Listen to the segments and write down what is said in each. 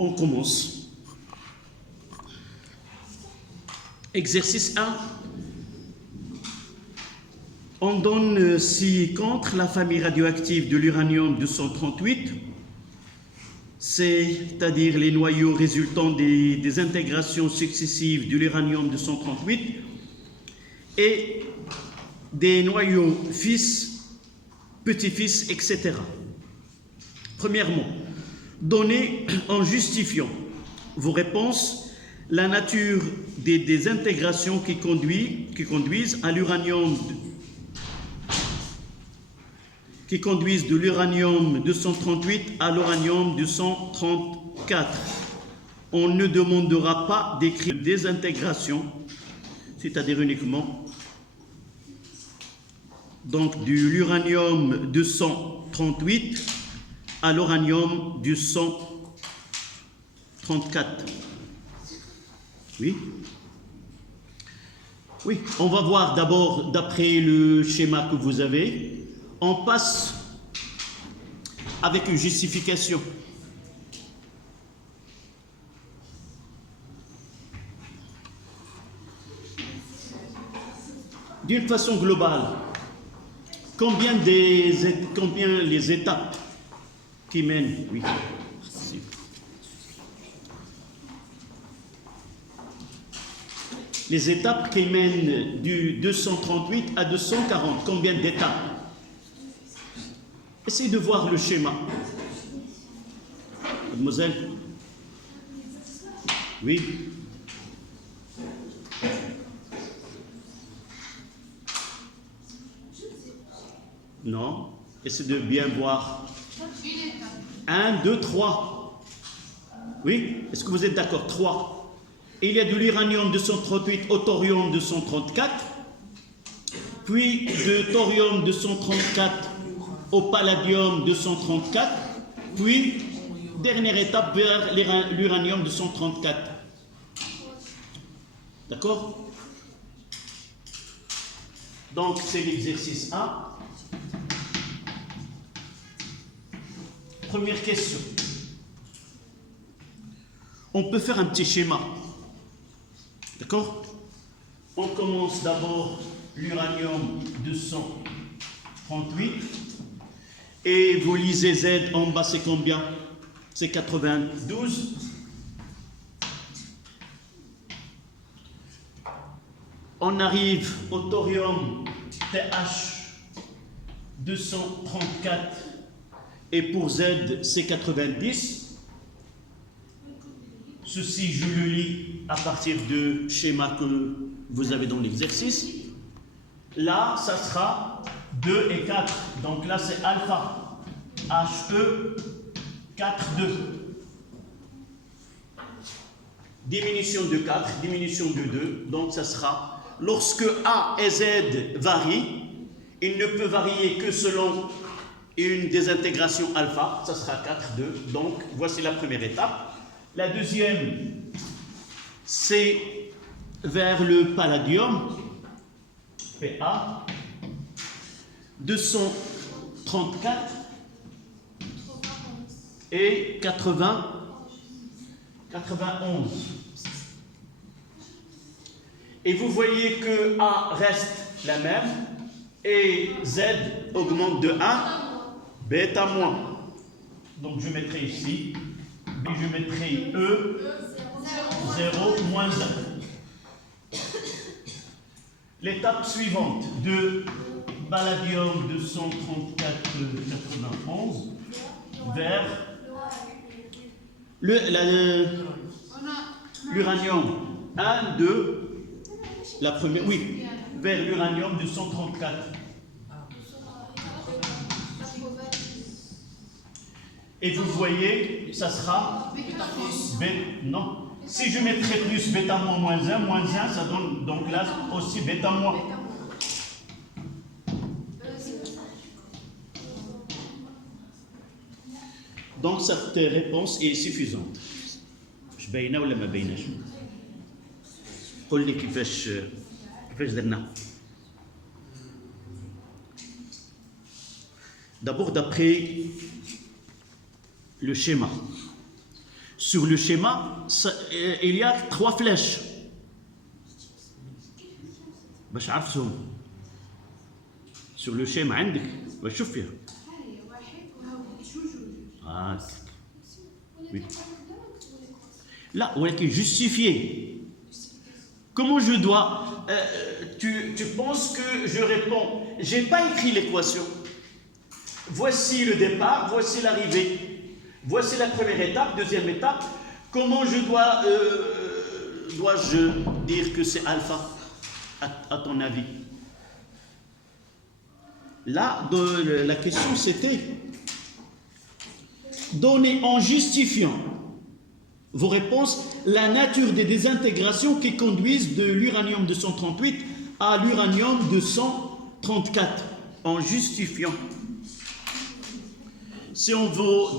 On commence. Exercice 1. On donne si contre la famille radioactive de l'uranium-238, c'est-à-dire les noyaux résultant des intégrations successives de l'uranium-238 et des noyaux fils, petits-fils, etc. Premièrement, donnez en justifiant vos réponses la nature des désintégrations qui conduisent à l'uranium qui conduisent de l'uranium-238 à l'uranium-234. On ne demandera pas d'écrire désintégration, c'est-à-dire uniquement donc de l'uranium-238 à l'uranium-234. Oui. Oui, on va voir d'abord d'après le schéma que vous avez. On passe avec une justification. D'une façon globale, combien les étapes qui mènent, oui, les étapes qui mènent du 238 à 240, combien d'étapes? Essayez de voir le schéma. Mademoiselle? Oui. Non. Essayez de bien voir. 1, 2, 3. Oui. Est-ce que vous êtes d'accord? 3. Et il y a de l'uranium-238 au thorium-234, puis de thorium-234 au palladium-234, puis dernière étape vers l'uranium-234. D'accord? Donc c'est l'exercice 1. Première question. On peut faire un petit schéma. D'accord? On commence d'abord l'uranium-238. Et vous lisez Z en bas, c'est combien? C'est 92. On arrive au thorium TH 234 et pour Z c'est 90. Ceci je le lis à partir du schéma que vous avez dans l'exercice. Là ça sera 2 et 4, donc là c'est alpha, HE 4, 2. Diminution de 4, diminution de 2, donc ça sera, lorsque A et Z varient, il ne peut varier que selon une désintégration alpha, ça sera 4, 2, donc voici la première étape. La deuxième, c'est vers le palladium, PA, 234 et 91. Et vous voyez que A reste la même et Z augmente de 1, bêta moins. Donc je mettrai ici, B je mettrai E, 0, moins 1. L'étape suivante de palladium 234-91 vers l'uranium 1, 2, la première, oui, vers l'uranium 234. Et vous voyez, ça sera B, non. Si je mettrais plus bêta moins 1, ça donne donc là aussi bêta moins. Donc cette réponse est suffisante. Je باينه ولا ما بايناش؟ قل لي كيفاش درنا. D'abord d'après le schéma. Sur le schéma, il y a 3 flèches. باش عرفتهم. Sur le schéma عندك باش شوف فيها. Oui. Là, ولكن justifier. Comment je dois tu penses que je réponds? J'ai pas écrit l'équation. Voici le départ, voici l'arrivée. Voici la première étape, deuxième étape. Comment je dois-je dire que c'est alpha, à ton avis? Là, la question c'était donner en justifiant vos réponses la nature des désintégrations qui conduisent de l'uranium 238 à l'uranium 234 en justifiant. Si on vous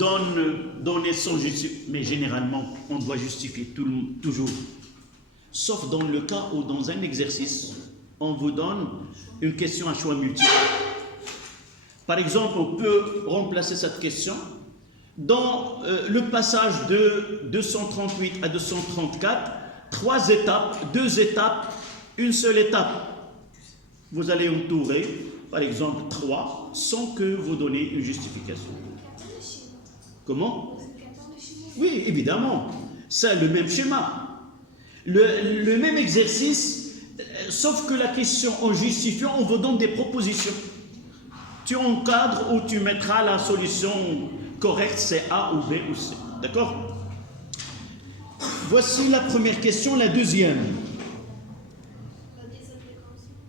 donner sans justifier, mais généralement on doit justifier toujours, sauf dans le cas où dans un exercice on vous donne une question à choix multiple. Par exemple, on peut remplacer cette question dans le passage de 238 à 234, 3 étapes, 2 étapes, une seule étape. Vous allez entourer, par exemple, 3, sans que vous donniez une justification. Comment? Oui, évidemment. C'est le même schéma. Le même exercice, sauf que la question en justifiant, on vous donne des propositions. Tu encadres ou tu mettras la solution correcte, c'est A ou B ou C. D'accord? Voici la première question, la deuxième.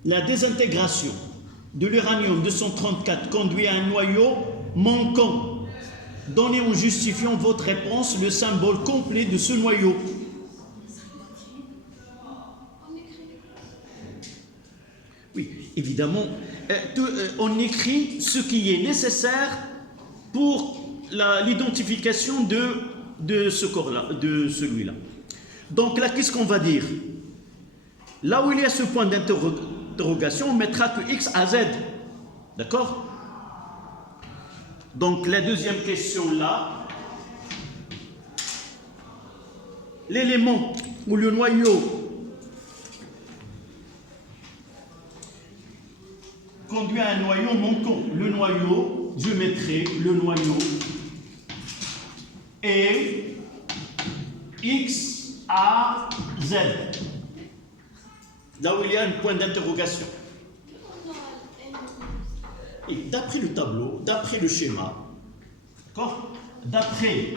La désintégration de l'uranium 234 conduit à un noyau manquant. Donnez en justifiant votre réponse le symbole complet de ce noyau. Oui, évidemment, on écrit ce qui est nécessaire pour l'identification de ce corps-là, de celui-là. Donc là, qu'est-ce qu'on va dire? Là où il y a ce point d'interrogation, on mettra que X à Z. D'accord? Donc la deuxième question là, l'élément ou le noyau conduit à un noyau manquant. Le noyau, je mettrai le noyau et X, A, Z. Là où il y a un point d'interrogation. Et d'après le tableau, d'après le schéma, d'accord? D'après.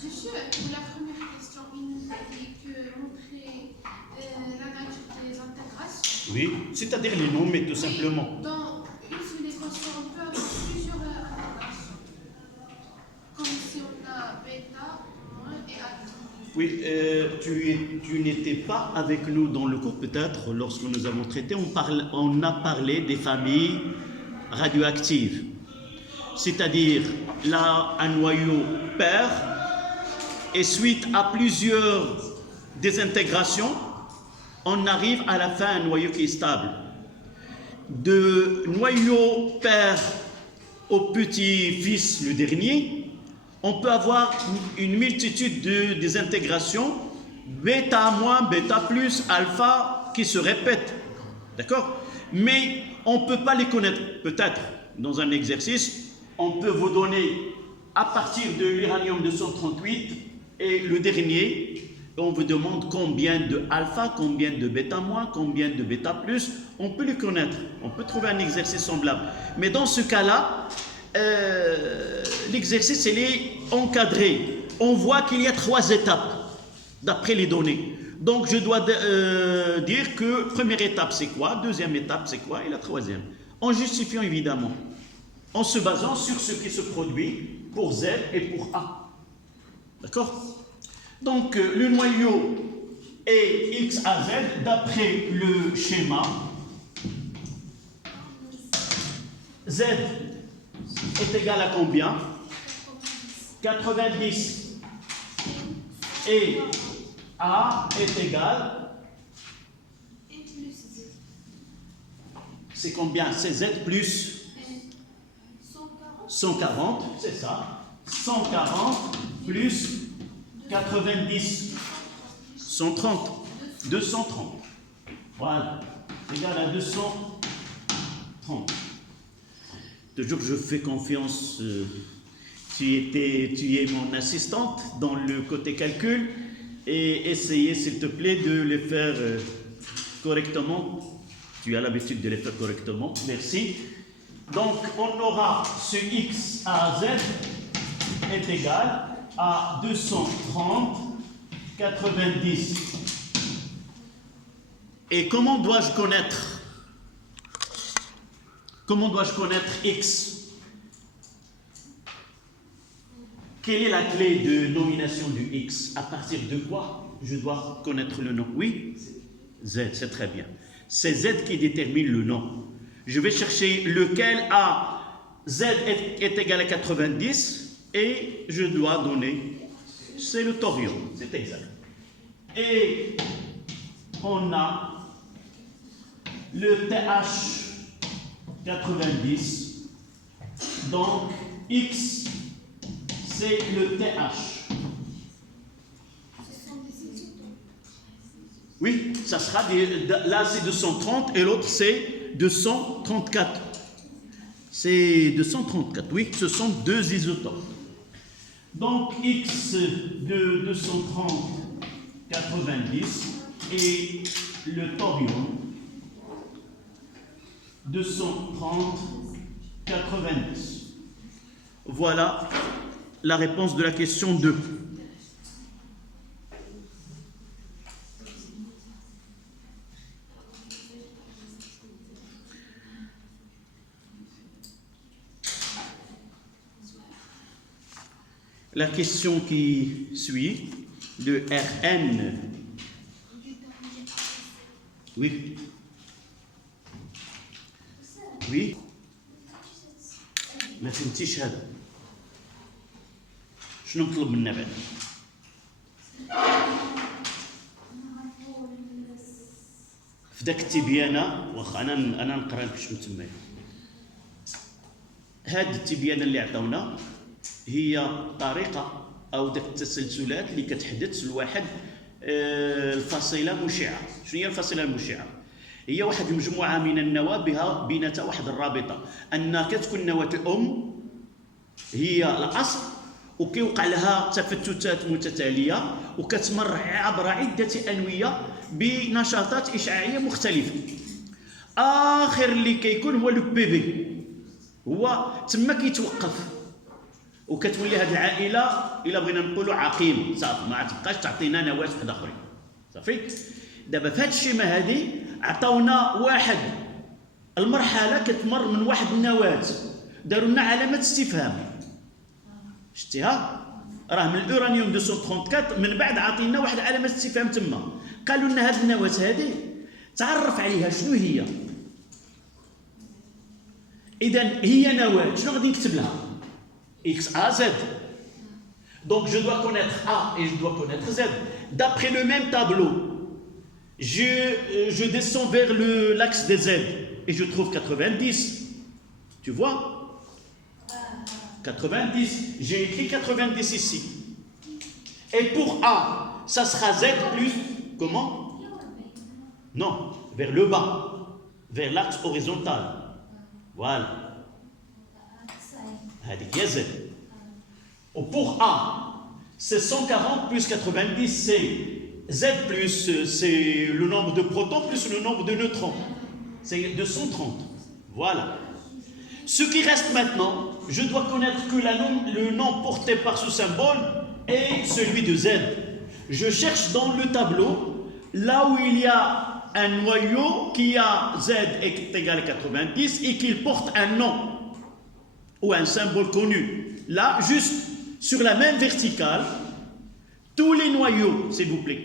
Juste pour la première question, il nous a dit que montrer la nature des intégrations. Oui, c'est-à-dire les noms, mais tout simplement. Dans une seule équation, on peut avoir plusieurs intégrations. Comme si on a bêta, moins et alpha. Oui, tu n'étais pas avec nous dans le cours, peut-être, lorsque nous avons traité, on a parlé des familles radioactives. C'est-à-dire, là, un noyau pair, et suite à plusieurs désintégrations, on arrive à la fin à un noyau qui est stable. De noyau pair au petit-fils, le dernier, on peut avoir une multitude de désintégrations, bêta moins, bêta plus, alpha, qui se répètent. D'accord? Mais on ne peut pas les connaître. Peut-être, dans un exercice, on peut vous donner, à partir de l'uranium 238, et le dernier, on vous demande combien de alpha, combien de bêta moins, combien de bêta plus, on peut les connaître. On peut trouver un exercice semblable. Mais dans ce cas-là, l'exercice il est encadré. On voit qu'il y a 3 étapes d'après les données. Donc je dois dire que première étape c'est quoi, deuxième étape c'est quoi et la troisième. En justifiant évidemment, en se basant sur ce qui se produit pour Z et pour A. D'accord? Donc le noyau est X à Z d'après le schéma. Z est égal à combien? 90. Et A est égal. C'est combien? C'est Z plus 140, c'est ça. 140 plus 90, 130, 230. Voilà, égal à 230. Toujours je fais confiance, tu es mon assistante dans le côté calcul et essayez s'il te plaît de les faire correctement. Tu as l'habitude de les faire correctement, merci. Donc on aura ce x à z est égal à 230, 90. Et comment dois-je connaître x? Quelle est la clé de nomination du x? À partir de quoi je dois connaître le nom? Oui, z, c'est très bien. C'est z qui détermine le nom. Je vais chercher lequel a z est égal à 90 et je dois donner, c'est le thorium, c'est exact. Et on a le TH 90, donc X c'est le TH. Oui, ça sera là c'est 230 et l'autre c'est 234. C'est 234, oui, ce sont deux isotopes. Donc X de 230, 90 et le thorium 230, 90. Voilà la réponse de la question 2. La question qui suit de Rn. Oui. Oui. ما فهمتيش هذا. شنو نطلب منا بعد؟ في ذاك التبيانه واخا انا نقرا لك شنو تما. هاد التبيانه اللي عطاونا هي طريقه او ذاك التسلسلات اللي كتحدث لواحد الفصيله مشعه. شنو هي الفصيله المشعه؟ هي واحد المجموعه من النواه بها بيناتها واحد الرابطه ان كتكون النواه الام هي الاصل وكيوقع لها تفتتات متتاليه وكتمر عبر عده انويه بنشاطات اشعاعيه مختلفه. اخر اللي كيكون هو لو بي بي، هو تما كيتوقف وكتولي هذه العائله الا بغينا نقولوا عقيم صافي، ما تبقاش تعطينا نواه واحد اخرين صافي. دابا في هذه الشيمه هذه عطاونا واحد المرحله كتمر من واحد النواه، داروا لنا علامه استفهام شتيها، راه من الأورانيوم 234 من بعد عاطينا واحد علامه استفهام تما، قالوا لنا هذه النواه هذه تعرف عليها شنو هي. اذا هي نواه شنو غادي نكتب لها؟ x a z. Donc je dois connaître a et je dois connaître z. D'après le même tableau, je descends vers l'axe des z et je trouve 90. Tu vois 90. J'ai écrit 90 ici. Et pour a, ça sera z plus comment? Non, vers le bas, vers l'axe horizontal. Voilà. هذيك هي z. Pour a, c'est 140 plus 90, c'est z plus, c'est le nombre de protons plus le nombre de neutrons. C'est 230. Voilà. Ce qui reste maintenant, je dois connaître que le nom porté par ce symbole est celui de z. Je cherche dans le tableau, là où il y a un noyau qui a z est égal à 90 et qu'il porte un nom ou un symbole connu. Là, juste sur la même verticale, tous les noyaux, s'il vous plaît,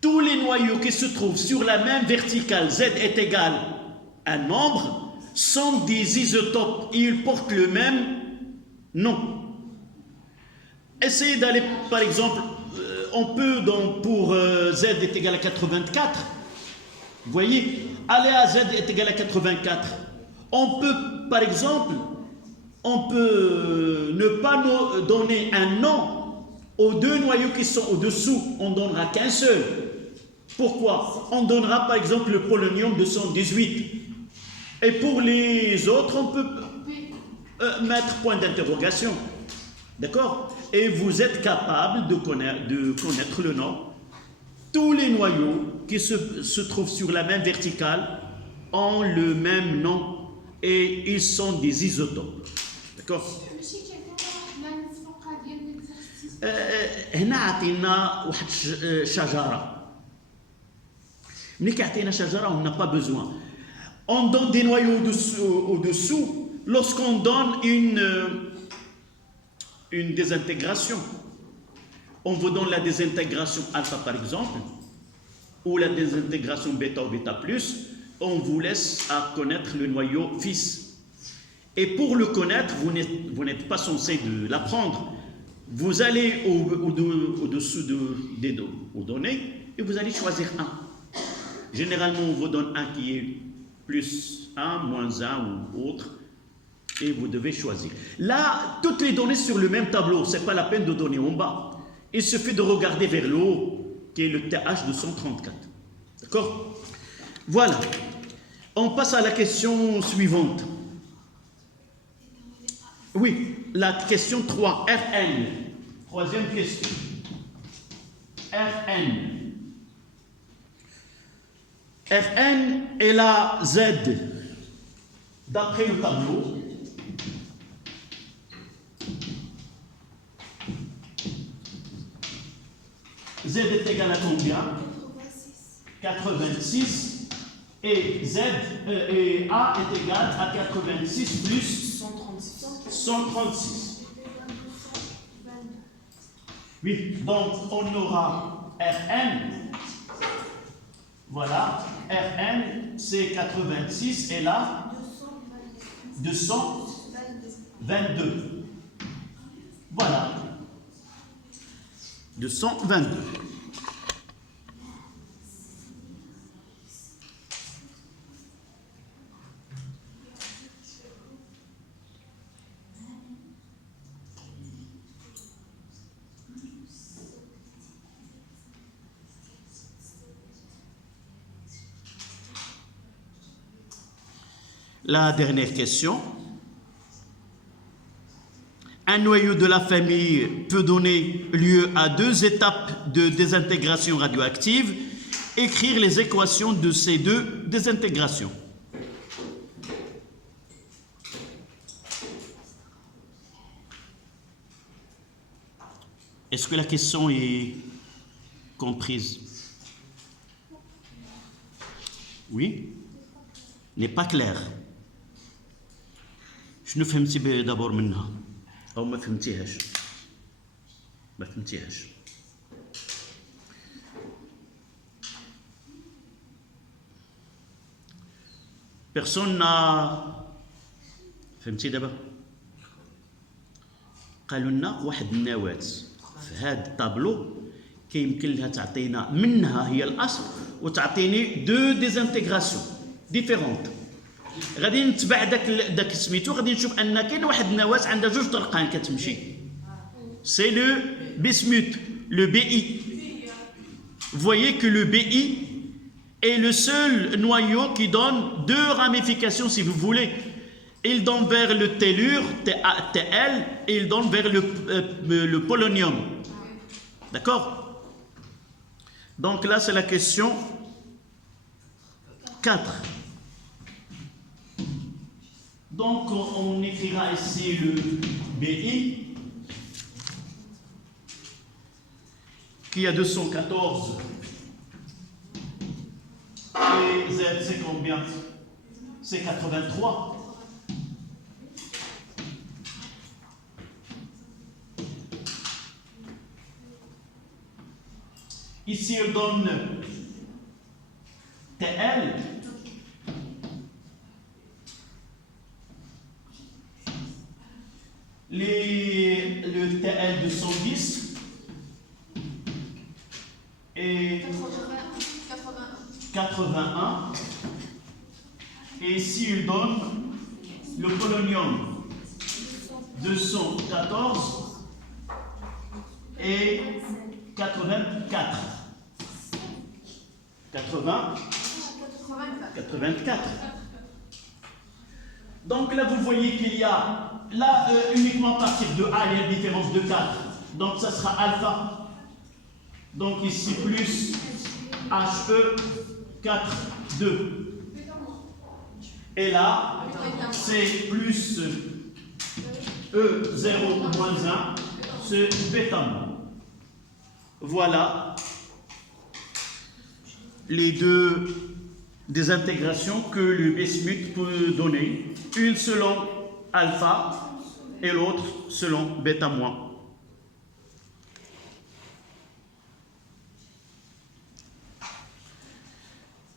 tous les noyaux qui se trouvent sur la même verticale, z est égal à un nombre, sont des isotopes et ils portent le même nom. Essayez d'aller, par exemple, on peut donc pour z est égal à 84, vous voyez, aller à z est égal à 84. On peut, par exemple, on peut ne pas donner un nom Aux deux noyaux qui sont au-dessous, on ne donnera qu'un seul. Pourquoi? On donnera par exemple le polonium 218. Et pour les autres, on peut mettre point d'interrogation. D'accord? Et vous êtes capable de connaître le nom. Tous les noyaux qui se trouvent sur la même verticale ont le même nom et ils sont des isotopes. D'accord? هنا عطينا واحد شجرة. ملي كيعطينا شجرة on n'a pas besoin. On donne des noyaux au-dessous lorsqu'on donne une désintégration. On vous donne la désintégration alpha par exemple, ou la désintégration bêta ou bêta plus, on vous laisse à connaître le noyau fils. Et pour le connaître, vous n'êtes pas censé de l'apprendre. Vous allez au-dessous aux données et vous allez choisir un. Généralement, on vous donne un qui est plus 1, moins 1 ou autre, et vous devez choisir. Là, toutes les données sur le même tableau, ce n'est pas la peine de donner en bas. Il suffit de regarder vers le haut, qui est le TH 234. D'accord? Voilà. On passe à la question suivante. Oui, la question 3, Rn. Troisième question. Rn. Rn est la Z. D'après le tableau, Z est égal à combien? 86. Et Z et A est égal à 86 plus 136. Oui, donc on aura Rn. Voilà, Rn c'est 86 et là 222. Voilà. 222. La dernière question. Un noyau de la famille peut donner lieu à 2 étapes de désintégration radioactive. Écrire les équations de ces 2 désintégrations. Est-ce que la question est comprise? Oui? N'est pas claire. شنو فهمتي دابور منها او ما فهمتيهاش؟ ما فهمتيهاش. Personne n'a فهمتي دابا؟ قالوا لنا واحد النواة في هذا الطابلو كيمكن لها تعطينا منها هي الاصل وتعطيني 2 ديزانتيغراسيون ديفيرونت. غادي نتبع داك سميتو غادي نشوف ان كاين واحد النواة عندها 2 طرقان كتمشي. سي لو bismuth, le BI. Vous voyez que le BI est le seul noyau qui donne 2 ramifications si vous voulez. Il donne vers le tellure, TL, et il donne vers le polonium. D'accord? Donc là, c'est la question 4. Donc, on écrira ici le BI, qui a 214. Et Z, c'est combien? C'est 83. Ici, on donne TL. Le TL 210 et 81. Et ici, il donne le polonium 214 et 84. 84. Donc là, vous voyez qu'il y a, là, uniquement à partir de A, il y a une différence de 4. Donc ça sera alpha. Donc ici, plus HE 4, 2. Et là, c'est plus E0 moins 1, c'est bêta. Voilà les deux désintégrations que le bismuth peut donner. Une selon alpha et l'autre selon bêta moins.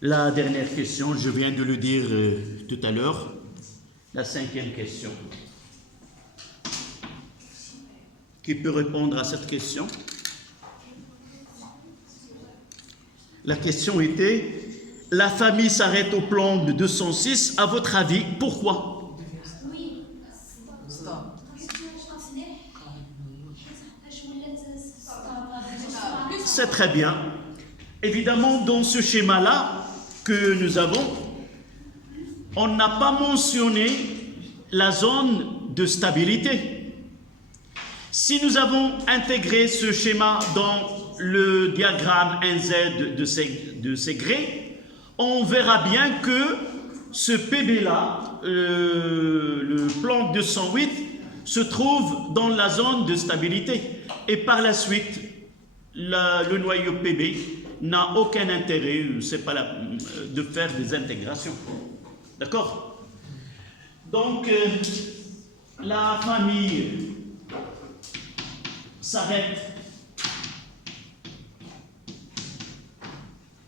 La dernière question, je viens de le dire tout à l'heure, la 5e question. Qui peut répondre à cette question? La question était, la famille s'arrête au plan de 206, à votre avis, pourquoi? C'est très bien. Évidemment, dans ce schéma-là que nous avons, on n'a pas mentionné la zone de stabilité. Si nous avons intégré ce schéma dans le diagramme NZ de Segré, on verra bien que ce PB-là, le plan 208, se trouve dans la zone de stabilité. Et par la suite, le noyau PB n'a aucun intérêt, c'est pas de faire des intégrations. D'accord? Donc, la famille s'arrête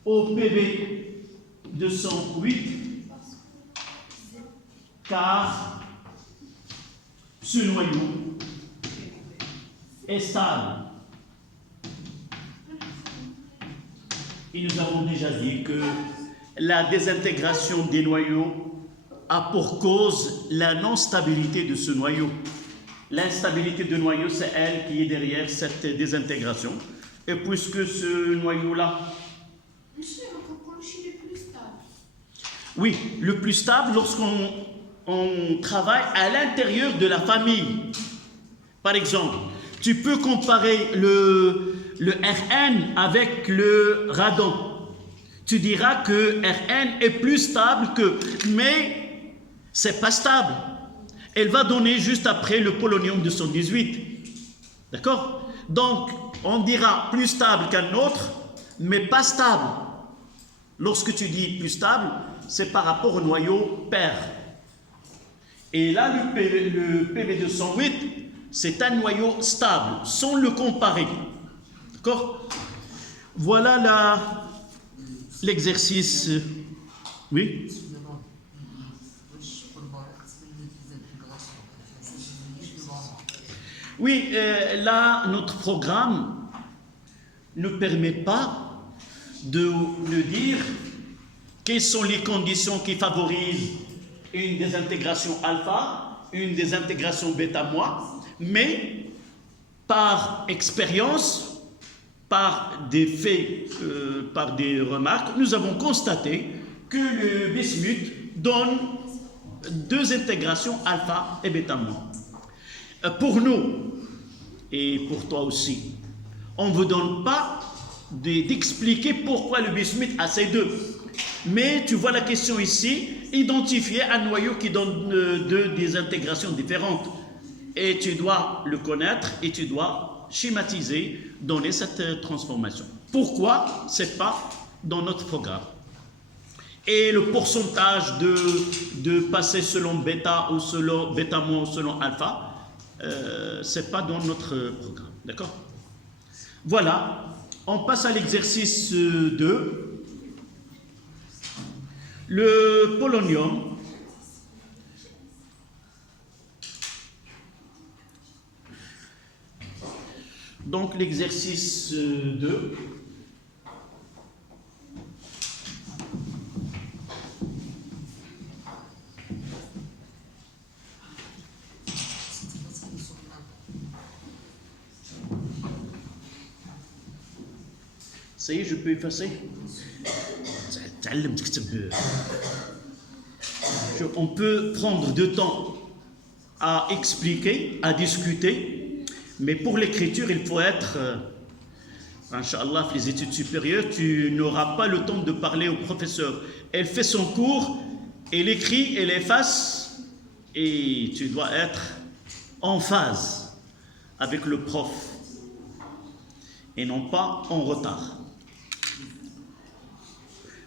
au PB 208 car ce noyau est stable. Et nous avons déjà dit que la désintégration des noyaux a pour cause la non-stabilité de ce noyau. L'instabilité de noyau, c'est elle qui est derrière cette désintégration. Et puisque ce noyau-là... Monsieur, votre clocher est plus stable. Oui, le plus stable lorsqu'on travaille à l'intérieur de la famille. Par exemple, tu peux comparer le Rn avec le radon. Tu diras que Rn est plus stable que... Mais c'est pas stable. Elle va donner juste après le polonium 218. D'accord? Donc, on dira plus stable qu'un autre, mais pas stable. Lorsque tu dis plus stable, c'est par rapport au noyau pair. Et là, le PB208, c'est un noyau stable, sans le comparer. D'accord? Voilà l'exercice. Oui? Oui, là, notre programme ne permet pas de nous dire quelles sont les conditions qui favorisent une désintégration alpha, une désintégration bêta-moi, mais par expérience, par des faits, par des remarques, nous avons constaté que le bismuth donne deux intégrations alpha et bêta-moi. Pour nous, et pour toi aussi, on ne vous donne pas d'expliquer pourquoi le bismuth a ces deux. Mais tu vois la question ici, identifier un noyau qui donne deux désintégrations différentes. Et tu dois le connaître et tu dois schématiser, donner cette transformation. Pourquoi ce n'est pas dans notre programme? Et le pourcentage de passer selon bêta ou selon bêta-moins ou selon alpha, ce n'est pas dans notre programme. D'accord? Voilà, on passe à l'exercice 2. Le polonium. Donc l'exercice 2. Ça y est, je peux effacer. On peut prendre du temps à expliquer, à discuter, mais pour l'écriture, il faut être, Inch'Allah, les études supérieures, tu n'auras pas le temps de parler au professeur. Elle fait son cours, elle écrit, elle efface, et tu dois être en phase avec le prof, et non pas en retard.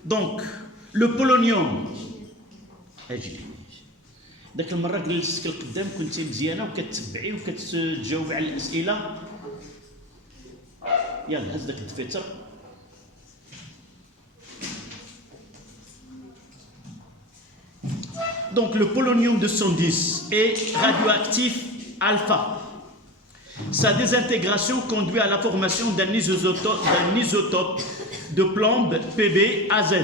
Donc, le polonium, داك المره جلستك القدام كنتي مزيانه وكتتبعي وكتجاوبي على الاسئله. يلا هز داك الدفيتر. Donc le polonium 210 est radioactif alpha. Sa désintégration conduit à la formation d'un isotope de plomb PbAz.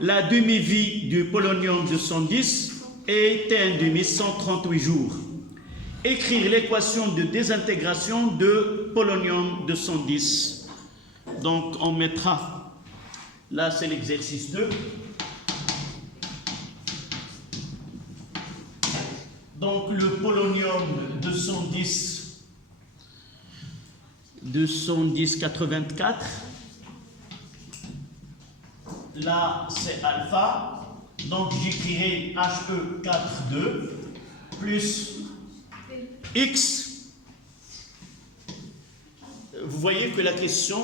La demi-vie du polonium 210 est un demi 138 jours. Écrire l'équation de désintégration de polonium 210. Donc on mettra, là c'est l'exercice 2. Donc le polonium 210-84, là c'est alpha, donc j'écrirai He42 plus X. Vous voyez que la question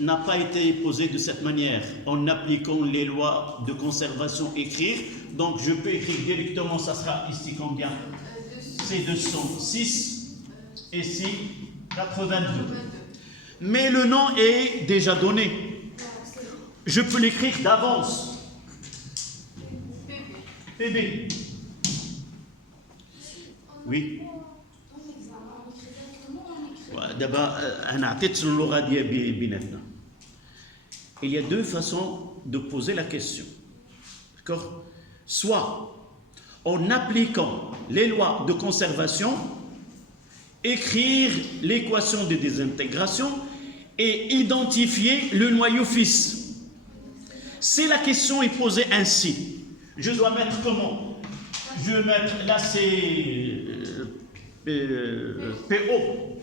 n'a pas été posée de cette manière, en appliquant les lois de conservation écrire. Donc je peux écrire directement, ça sera ici combien? C'est 206, et ici 82. Mais le nom est déjà donné. Je peux l'écrire d'avance. PB. Oui. Il y a deux façons de poser la question. D'accord? Soit en appliquant les lois de conservation, écrire l'équation de désintégration et identifier le noyau fils. Si la question est posée ainsi, je dois mettre comment? Je vais mettre, là c'est PO.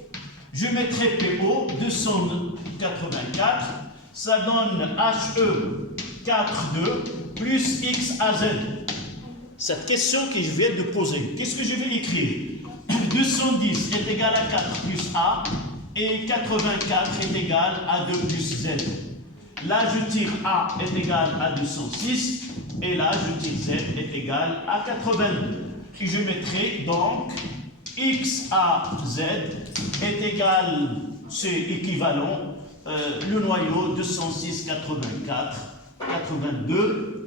Je mettrai PO 284, ça donne He42 plus XAZ. Cette question que je viens de poser, qu'est-ce que je vais écrire? 210 est égal à 4 plus A et 84 est égal à 2 plus Z. Là, je tire A est égal à 206 et là, je tire Z est égal à 82. Et je mettrai donc XAZ est égal, c'est équivalent, le noyau 206, 84, 82.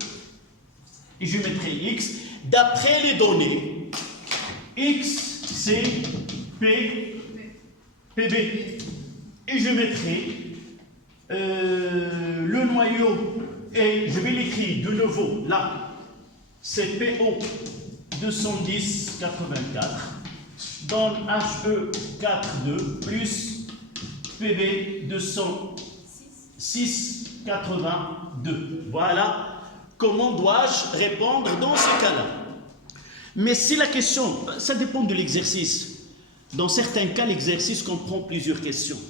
Et je mettrai X. D'après les données, X, c'est PB. Et je mettrai le noyau, et je vais l'écrire de nouveau là, c'est PO 210, 84, donne He42 plus PB 206, 82. Voilà. Comment dois-je répondre dans ce cas-là? Mais si la question, ça dépend de l'exercice. Dans certains cas, l'exercice comprend plusieurs questions.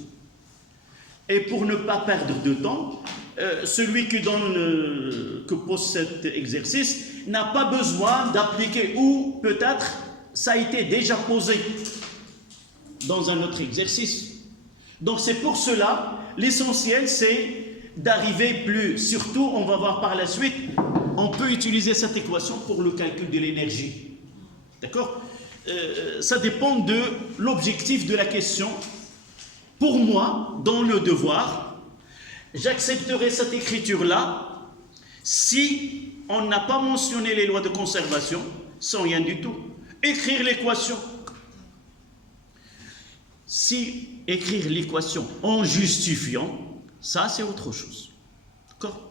Et pour ne pas perdre de temps, celui qui pose cet exercice n'a pas besoin d'appliquer, ou peut-être ça a été déjà posé dans un autre exercice. Donc c'est pour cela, l'essentiel c'est d'arriver plus, surtout on va voir par la suite, on peut utiliser cette équation pour le calcul de l'énergie. D'accord? Ça dépend de l'objectif de la question. Pour moi, dans le devoir, j'accepterai cette écriture-là si on n'a pas mentionné les lois de conservation, sans rien du tout. Écrire l'équation. Si écrire l'équation en justifiant, ça, c'est autre chose. D'accord?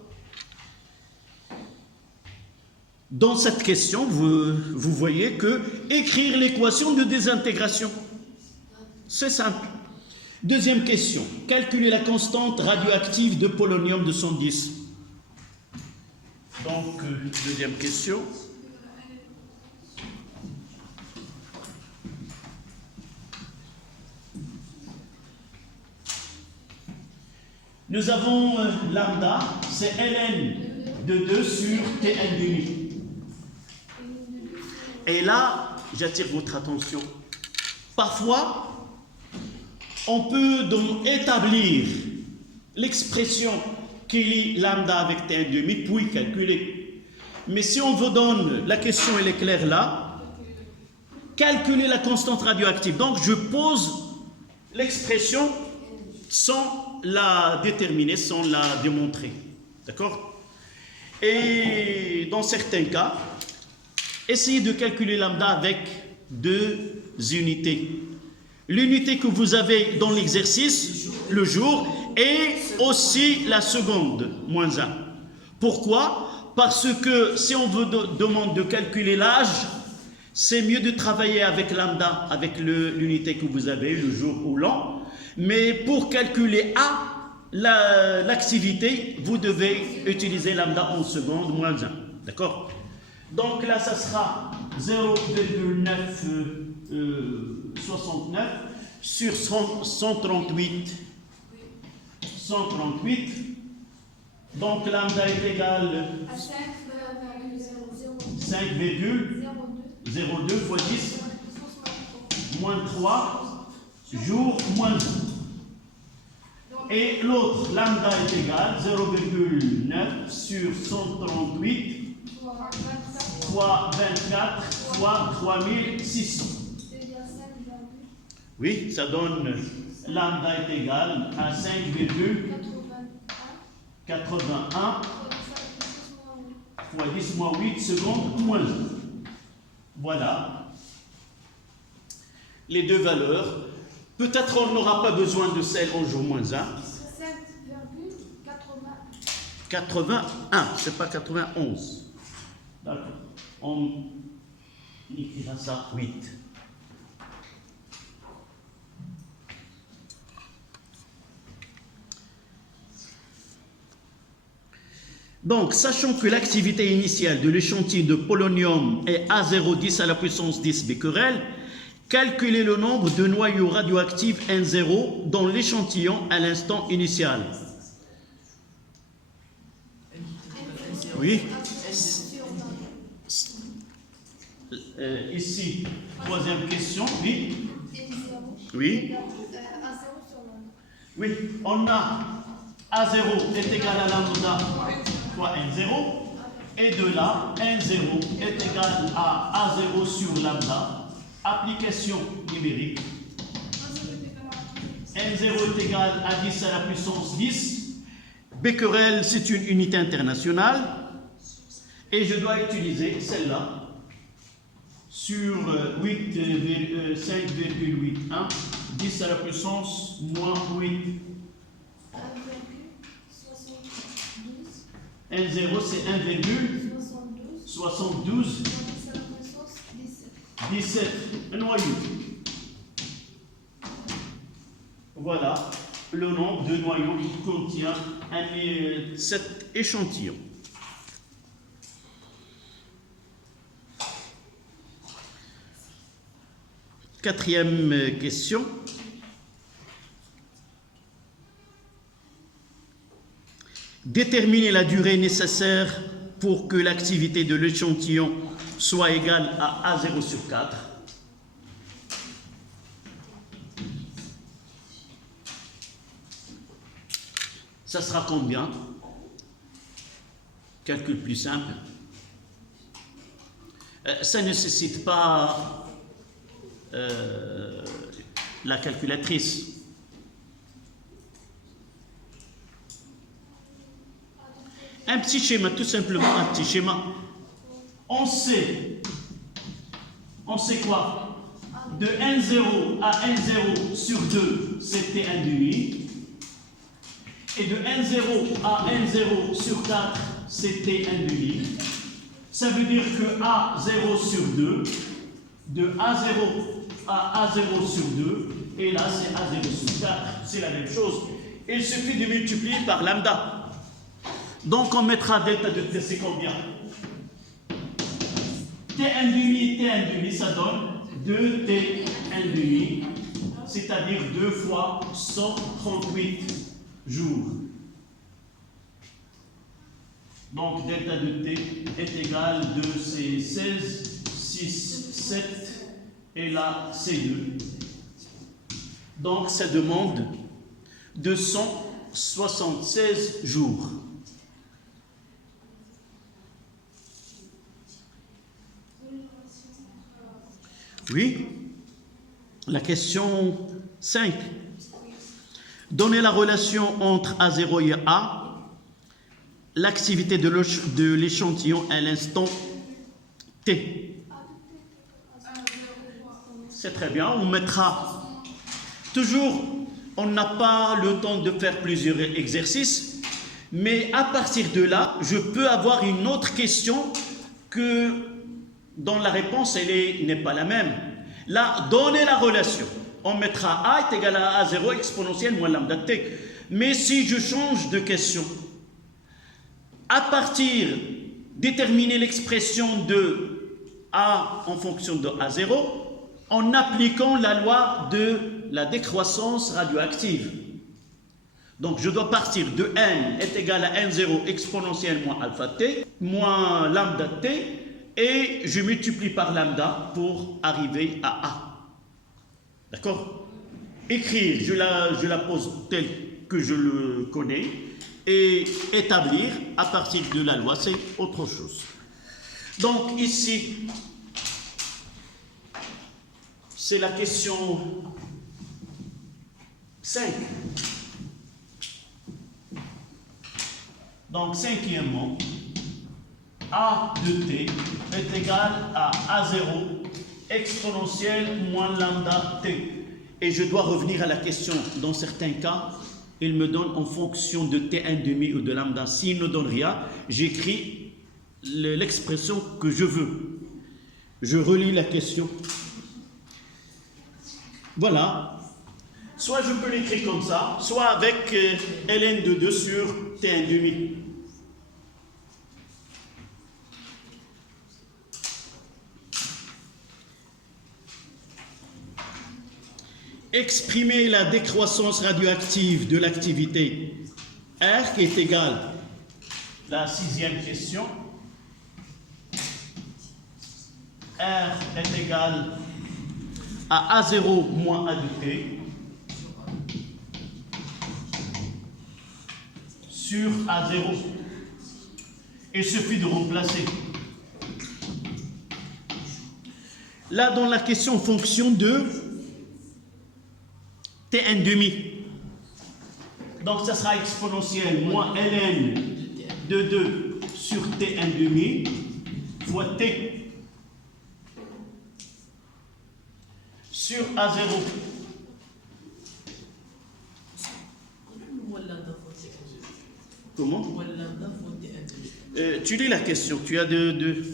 Dans cette question, vous voyez que écrire l'équation de désintégration, c'est simple. Deuxième question. Calculez la constante radioactive de polonium 210. Donc, deuxième question. Nous avons lambda, c'est ln de 2 sur Tn demi. Et là, j'attire votre attention. Parfois, on peut donc établir l'expression qui lie lambda avec Tn demi, puis calculer. Mais si on vous donne, la question elle est claire là, calculer la constante radioactive. Donc, je pose l'expression sans la déterminer, sans la démontrer. D'accord? Et dans certains cas, essayez de calculer lambda avec 2 unités. L'unité que vous avez dans l'exercice, le jour, et aussi la seconde, moins 1. Pourquoi? Parce que si on vous demande de calculer l'âge, c'est mieux de travailler avec lambda, avec l'unité que vous avez, le jour ou l'an. Mais pour calculer A, l'activité, vous devez utiliser lambda en seconde, moins 1. D'accord? Donc là, ça sera 0,969 sur 138. 138. Donc lambda est égal à 5,02 fois 10 moins 3 jours moins 1. Et l'autre, lambda est égal à 0,9 sur 138 fois 24 fois 3600. Oui, ça donne lambda est égal à 5,81 fois 10 moins 8 secondes moins 1. Voilà les deux valeurs. Peut-être on n'aura pas besoin de celle en jour moins 1. 81, c'est pas 91. D'accord. On écrira ça 8. Donc, sachant que l'activité initiale de l'échantillon de polonium est A010 à la puissance 10 becquerel, calculez le nombre de noyaux radioactifs N0 dans l'échantillon à l'instant initial. Oui. Ici, troisième question. Oui. Oui. Oui, on a A0 est égal à lambda fois N0. Et de là, N0 est égal à A0 sur lambda. Application numérique. N0 est égal à 10 à la puissance 10. Becquerel, c'est une unité internationale. Et je dois utiliser celle-là sur 5,81. 10 à la puissance moins 8. N0, c'est 1,72. 17 noyaux. Voilà le nombre de noyaux qui contient cet échantillon. Quatrième question. Déterminez la durée nécessaire pour que l'activité de l'échantillon soit égale à A0 sur 4. Ça sera combien? Calcul plus simple. Ça ne nécessite pas la calculatrice. Un petit schéma, tout simplement un petit schéma. On sait quoi? De N0 à N0 sur 2, c'était N demi. Et de N0 à N0 sur 4, c'était N demi. Ça veut dire que A0 sur 2, de A0 à A0 sur 2, Et là, c'est A0 sur 4, c'est la même chose. Il suffit de multiplier par lambda. Donc, on mettra delta de t, c'est combien? T1 demi, T1 demi, ça donne 2T1 demi, c'est-à-dire 2 fois 138 jours. Donc, delta de t est égal de c'est 16, 6, 7, et là, c'est 2. Donc, ça demande 276 jours. Oui. La question 5. Donnez la relation entre A0 et A, l'activité de l'échantillon à l'instant T. C'est très bien, on mettra toujours, on n'a pas le temps de faire plusieurs exercices, mais à partir de là, je peux avoir une autre question que dont la réponse n'est pas la même. Là, donnez la relation. On mettra A est égal à A0 exponentielle moins lambda t. Mais si je change de question, à partir déterminer l'expression de A en fonction de A0, en appliquant la loi de la décroissance radioactive. Donc je dois partir de n est égal à n0 exponentielle moins alpha t moins lambda t, et je multiplie par lambda pour arriver à A. D'accord? Écrire, je la pose telle que je le connais, et établir à partir de la loi, c'est autre chose. Donc ici, c'est la question 5. Donc cinquièmement, A de t est égal à A0 exponentielle moins lambda t. Et je dois revenir à la question. Dans certains cas, il me donne en fonction de t1 demi ou de lambda. S'il ne donne rien, j'écris l'expression que je veux. Je relis la question. Voilà. Soit je peux l'écrire comme ça, soit avec ln de 2 sur t1 demi. Exprimer la décroissance radioactive de l'activité R qui est égale, la sixième question, R est égal à A0 moins A de T sur A0. Il suffit de remplacer. Là, dans la question fonction de T1 demi. Donc, ça sera exponentielle moins ln de 2 sur T1 demi fois T sur A0. Comment? Tu lis la question, tu as de...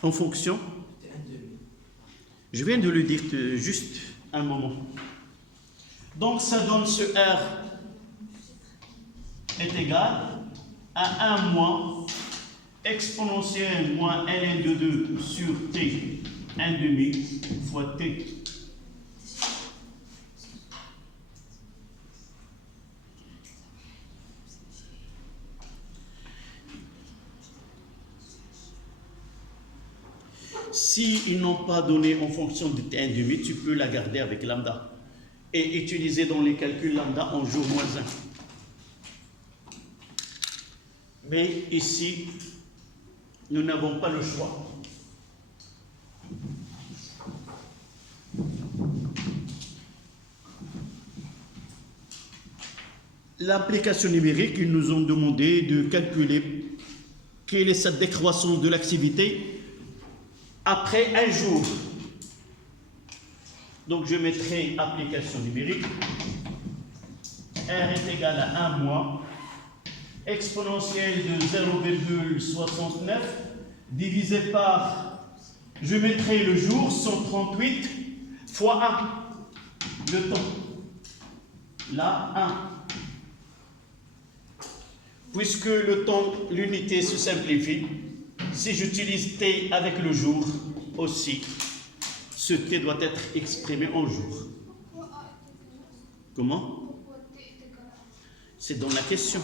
En fonction. Je viens de le dire juste un moment. Donc ça donne ce R est égal à 1 moins exponentielle moins ln de 2 sur t 1 demi fois t. S'ils n'ont pas donné en fonction de t1 demi, tu peux la garder avec lambda et utiliser dans les calculs lambda en jour moins 1. Mais ici, nous n'avons pas le choix. L'application numérique, ils nous ont demandé de calculer quelle est cette décroissance de l'activité après un jour. Donc je mettrai application numérique. R est égal à 1 mois exponentielle de 0,69 divisé par Je mettrai le jour 138 fois 1, le temps. Là, 1. Puisque le temps, l'unité se simplifie, si j'utilise t avec le jour aussi, ce t doit être exprimé en jour. Comment? C'est dans la question.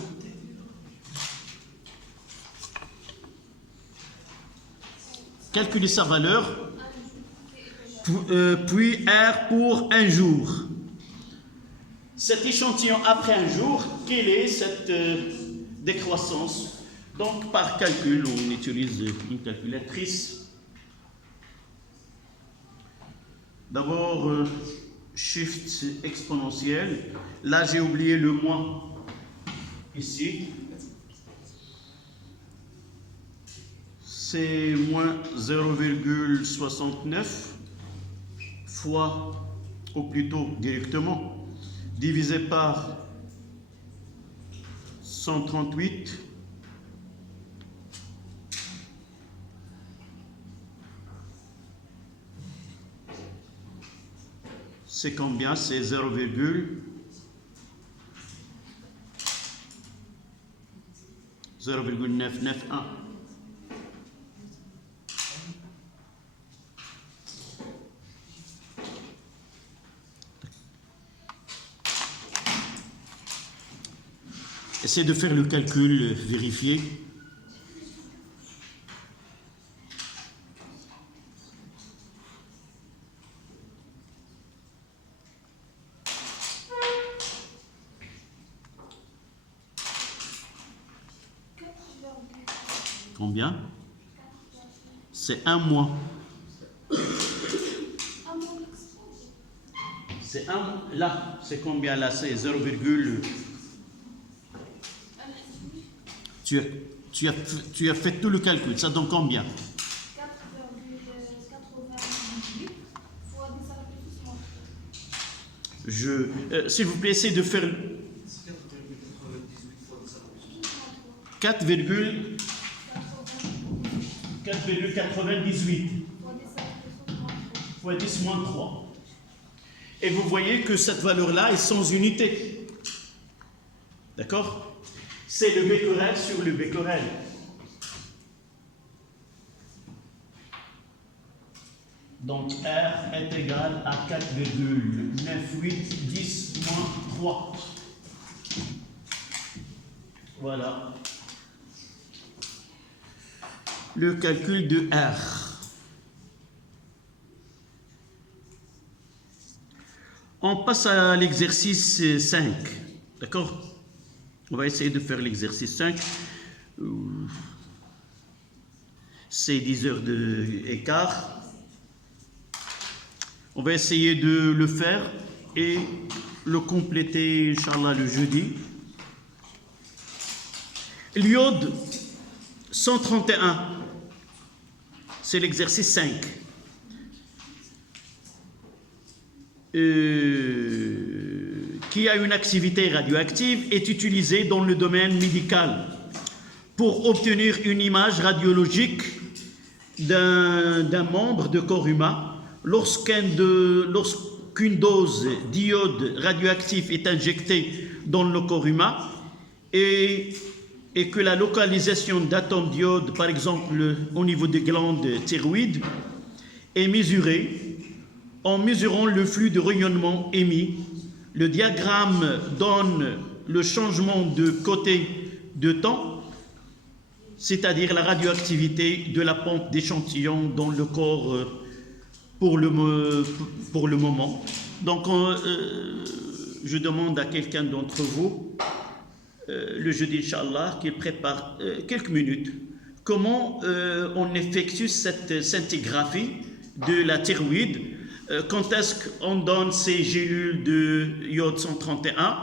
Calculer sa valeur, puis R pour un jour. Cet échantillon après un jour, quelle est cette décroissance? Donc par calcul, on utilise une calculatrice. D'abord, shift exponentiel. Là, j'ai oublié le moins ici. C'est moins 0,69 fois, ou plutôt directement, divisé par 138. C'est combien? C'est 0,991. Essayez de faire le calcul, vérifier. Combien? C'est un mois. C'est un. Là, c'est combien là? C'est 0, tu as fait tout le calcul. Ça donne combien? 4,98 fois 10 s'il vous plaît, essayez de faire 4,98 fois 10 moins 3. Et vous voyez que cette valeur-là est sans unité. D'accord? C'est le becquerel sur le becquerel. Donc R est égal à 4,9810 moins 3. Voilà. Le calcul de R. On passe à l'exercice 5. D'accord? On va essayer de faire l'exercice 5. C'est 10 heures d'écart. On va essayer de le faire et le compléter, Inch'Allah, le jeudi. L'iode 131, c'est l'exercice 5. Qui a une activité radioactive est utilisé dans le domaine médical pour obtenir une image radiologique d'un membre de corps humain. Lorsqu'une dose d'iode radioactif est injectée dans le corps humain et que la localisation d'atomes d'iode, par exemple au niveau des glandes thyroïdes, est mesurée en mesurant le flux de rayonnement émis. Le diagramme donne le changement de côté de temps, c'est-à-dire la radioactivité de la pompe d'échantillon dans le corps pour le moment. Donc, je demande à quelqu'un d'entre vous, le jeudi, Inch'Allah, qu'il prépare quelques minutes, comment on effectue cette scintigraphie de la thyroïde. Quand est-ce qu'on donne ces gélules de iode 131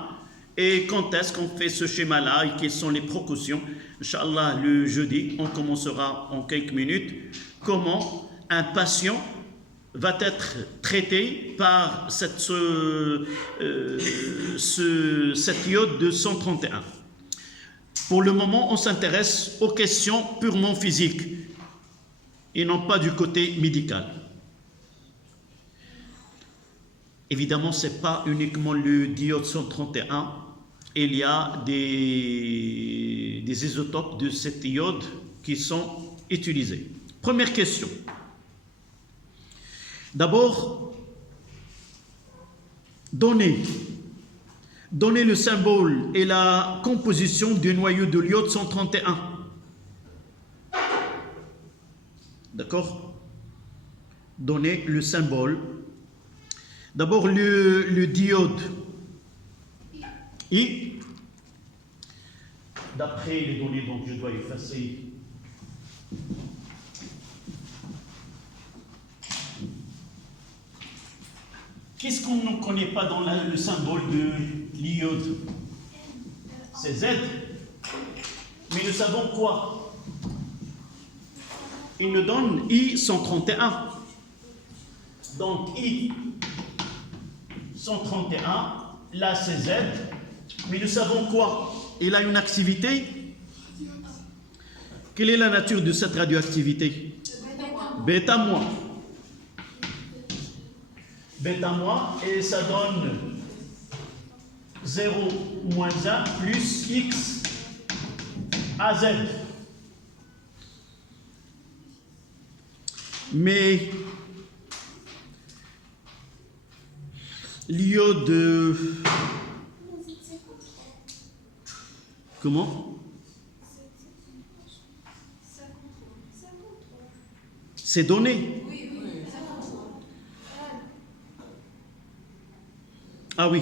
et quand est-ce qu'on fait ce schéma-là et quelles sont les précautions. Inch'Allah, le jeudi, on commencera en quelques minutes comment un patient va être traité par cette iode de 131. Pour le moment, on s'intéresse aux questions purement physiques. et non pas du côté médical. Évidemment, ce n'est pas uniquement le diode 131. Il y a des isotopes de cet iode qui sont utilisés. Première question. D'abord, donnez le symbole et la composition du noyau de l'iode 131. D'accord? Donnez le symbole. D'abord, le diode I. D'après les données, donc je dois effacer. Qu'est-ce qu'on ne connaît pas dans le symbole de l'iode? C'est Z. Mais nous savons quoi? Il nous donne I 131. Donc I 131, là c'est Z. Mais nous savons quoi? Il a une activité. Quelle est la nature de cette radioactivité? Bêta moins. Bêta moins, et ça donne 0 moins 1 plus X à Z. Mais l'iode... Comment? C'est donné. Ah oui,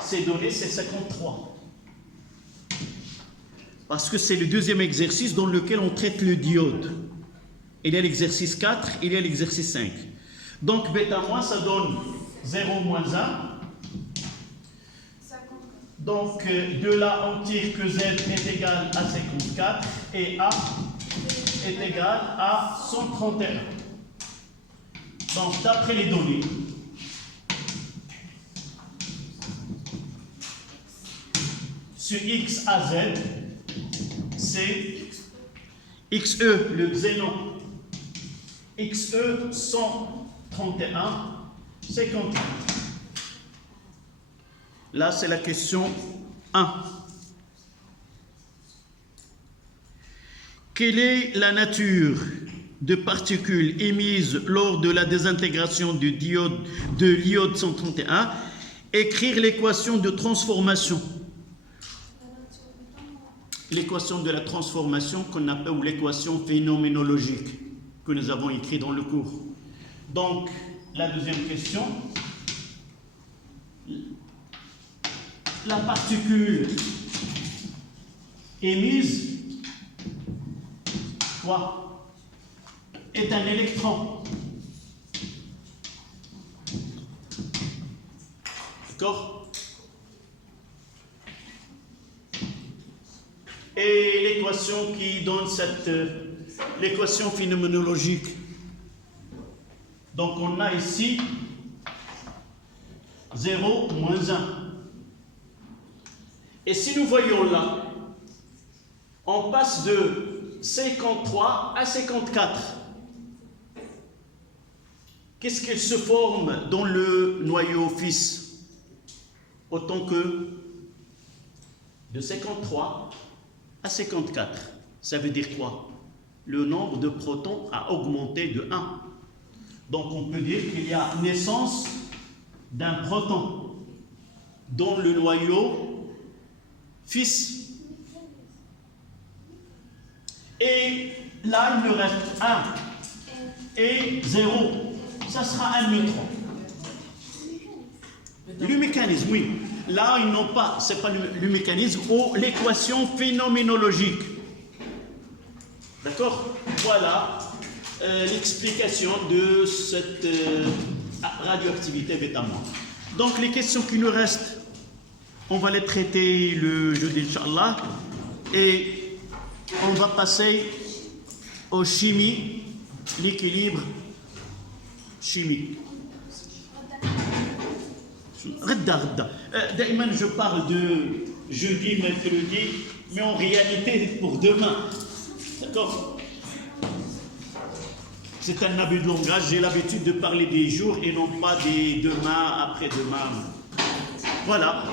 c'est donné, c'est 53. Parce que c'est le deuxième exercice dans lequel on traite le diode. Il y a l'exercice 4, il y a l'exercice 5. Donc, bêta moins, ça donne 0 moins 1. Donc, de là, on tire que Z est égal à 54 et A est égal à 131. Donc, d'après les données, sur X à Z, c'est XE, le xénon, XE 131, 54. Là, c'est la question 1. Quelle est la nature de particules émises lors de la désintégration de l'iode 131? Écrire l'équation de transformation. L'équation de la transformation qu'on appelle, ou l'équation phénoménologique que nous avons écrite dans le cours. Donc, la deuxième question. La particule émise, quoi, est un électron. D'accord? Et l'équation qui donne l'équation phénoménologique. Donc on a ici 0 moins 1. Et si nous voyons là, on passe de 53 à 54. Qu'est-ce qu'il se forme dans le noyau fils? Autant que de 53 à 54. Ça veut dire quoi? Le nombre de protons a augmenté de 1. Donc on peut dire qu'il y a naissance d'un proton dans le noyau fils. Et là, il me reste 1 et 0. Ça sera un neutron. Le mécanisme, oui. Là, ils n'ont pas, c'est pas le mécanisme, ou l'équation phénoménologique. D'accord? Voilà l'explication de cette radioactivité bêta-moins. Donc, les questions qui nous restent, on va les traiter le jeudi, Inch'Allah. Et on va passer aux chimies, l'équilibre chimique. Daïman, je parle de jeudi, mercredi, mais en réalité pour demain. D'accord? C'est un abus de langage. J'ai l'habitude de parler des jours et non pas des demain, après-demain. Voilà.